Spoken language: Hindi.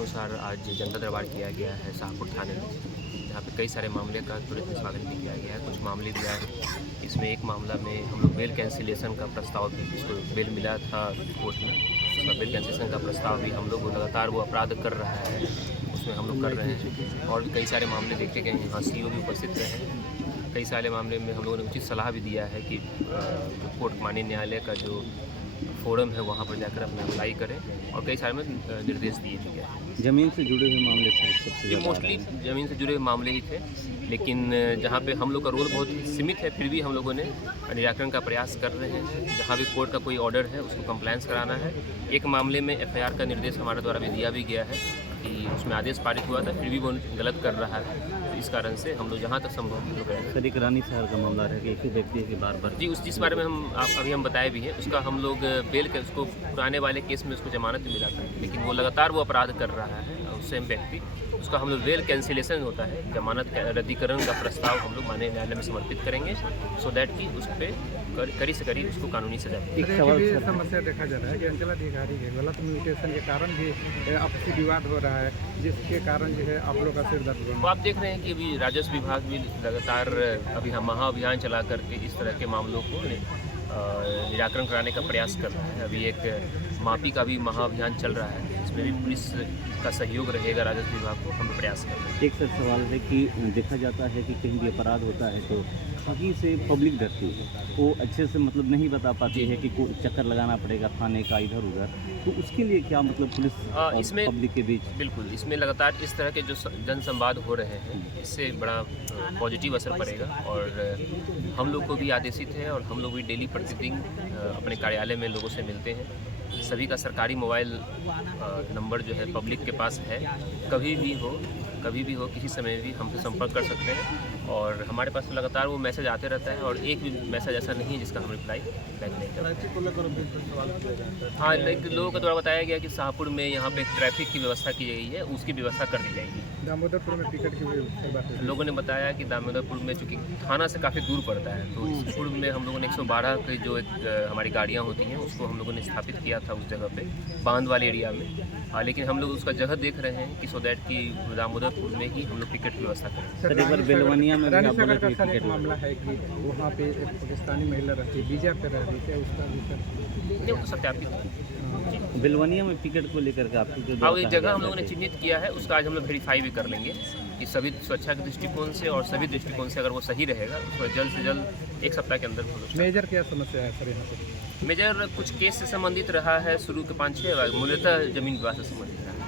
अनुसार आज जनता दरबार किया गया है शाहपुर थाने में, जहाँ पे कई सारे मामले का त्वरित निष्पादन भी किया गया है। कुछ मामले भी आए, इसमें एक मामला में हम लोग बेल कैंसिलेशन का प्रस्ताव भी, जिसको बेल मिला था कोर्ट में, उसका बेल कैंसिलेशन का प्रस्ताव भी हम लोग लगातार वो अपराध कर रहा है उसमें हम लोग कर रहे हैं। और भी कई सारे मामले देखे गए हैं, यहाँ CO भी उपस्थित रहे हैं। कई सारे मामले में हम लोगों ने उचित सलाह भी दिया है कि कोर्ट माननीय न्यायालय का जो फोरम है वहाँ पर जाकर अपना अप्लाई करें, और कई सारे में निर्देश दिए भी गए। ज़मीन से जुड़े हुए मामले सबसे ये मोस्टली ज़मीन से जुड़े हुए मामले ही थे, लेकिन जहाँ पे हम लोग का रोल बहुत सीमित है, फिर भी हम लोगों ने निराकरण का प्रयास कर रहे हैं। जहाँ भी कोर्ट का कोई ऑर्डर है उसको कंप्लायंस कराना है। एक मामले में FIR का निर्देश हमारे द्वारा भी दिया भी गया है कि उसमें आदेश पारित हुआ था, फिर भी वो गलत कर रहा है। तो इस कारण से हम लोग जहाँ तक संभव हम लोग करेंगे। सर, एक रानी शहर का मामला है कि एक ही व्यक्ति है कि बार जी, जिस बारे में अभी हम बताए भी हैं, उसका हम लोग बेल के उसको पुराने वाले केस में उसको जमानत भी मिला था, लेकिन वो लगातार वो अपराध कर रहा है सेम व्यक्ति। उसका हम लोग बेल कैंसिलेशन होता है, जमानत रद्दीकरण का प्रस्ताव हम लोग माननीय न्यायालय में समर्पित करेंगे, सो दैट कि उस पर कड़ी से कड़ी उसको कानूनी सजा मिले। एक सवाल समस्या देखा जा रहा है कि अंचलाधिकारी के गलत म्यूटेशन के कारण भी आपसी विवाद हो रहा है, जिसके कारण जो है आप लोग का सिर दर्द हो रहा है। तो आप देख रहे हैं कि अभी राजस्व विभाग भी लगातार अभी हम महाअभियान चला करके इस तरह के मामलों को निराकरण कराने का प्रयास कर रहा है। अभी एक मापी का भी महाअभियान चल रहा है, इसमें भी पुलिस का सहयोग रहेगा राजस्व विभाग को, हम प्रयास कर रहे हैं। एक सर सवाल है कि देखा जाता है कि कहीं भी अपराध होता है तो बाकी से पब्लिक डरती है, वो अच्छे से मतलब नहीं बता पाती है कि कोई चक्कर लगाना पड़ेगा थाने का इधर उधर, तो उसके लिए क्या मतलब पुलिस और पब्लिक के बीच? बिल्कुल, इसमें लगातार इस तरह के जो जन संवाद हो रहे हैं, इससे बड़ा पॉजिटिव असर पड़ेगा। और हम लोग को भी आदेशित है, और हम लोग भी डेली प्रतिदिन अपने कार्यालय में लोगों से मिलते हैं। सभी का सरकारी मोबाइल नंबर जो है पब्लिक के पास है, कभी भी हो किसी समय भी हमसे संपर्क कर सकते हैं। और हमारे पास लगातार वो मैसेज आते रहता है, और एक भी मैसेज ऐसा नहीं है जिसका हम रिप्लाई बैक नहीं करते। हाँ, लेकिन लोगों के द्वारा बताया गया कि शाहपुर में यहाँ पे ट्रैफिक की व्यवस्था की गई है, उसकी व्यवस्था कर दी जाएगी। दामोदरपुर में टिकट की बात है। लोगों ने बताया कि दामोदरपुर में चूँकि थाना से काफ़ी दूर पड़ता है, तो इस पूर्व में हम लोगों ने 112 की जो हमारी गाड़ियाँ होती हैं उसको हम लोगों ने स्थापित किया था उस जगह पे, बांध वाले एरिया में। लेकिन हम लोग उसका जगह देख रहे हैं कि सो दैट कि दामोदरपुर में ही हम लोग टिकट की व्यवस्था करें। सर, एक बार बेलवनिया में रानी सागर का सर एक मामला है कि वहाँ पे एक पाकिस्तानी महिला रहती है, वीजा पे रह रही है, उसका भी सर ये तो सत्यापित है। बेलवनिया में टिकट को लेकर के आपकी हाँ, ये जगह हम लोगों ने चिन्हित किया है, उसका आज हम लोग वेरीफाई भी कर लेंगे कि सभी सुरक्षा के दृष्टिकोण से और सभी दृष्टिकोण से अगर वो सही रहेगा, उसको जल्द से जल्द एक सप्ताह के अंदर। मेजर क्या समस्या है सर यहाँ पे? मेजर कुछ केस से संबंधित रहा है, शुरू के 5-6 मूलतः जमीन विवाद से संबंधित रहा है।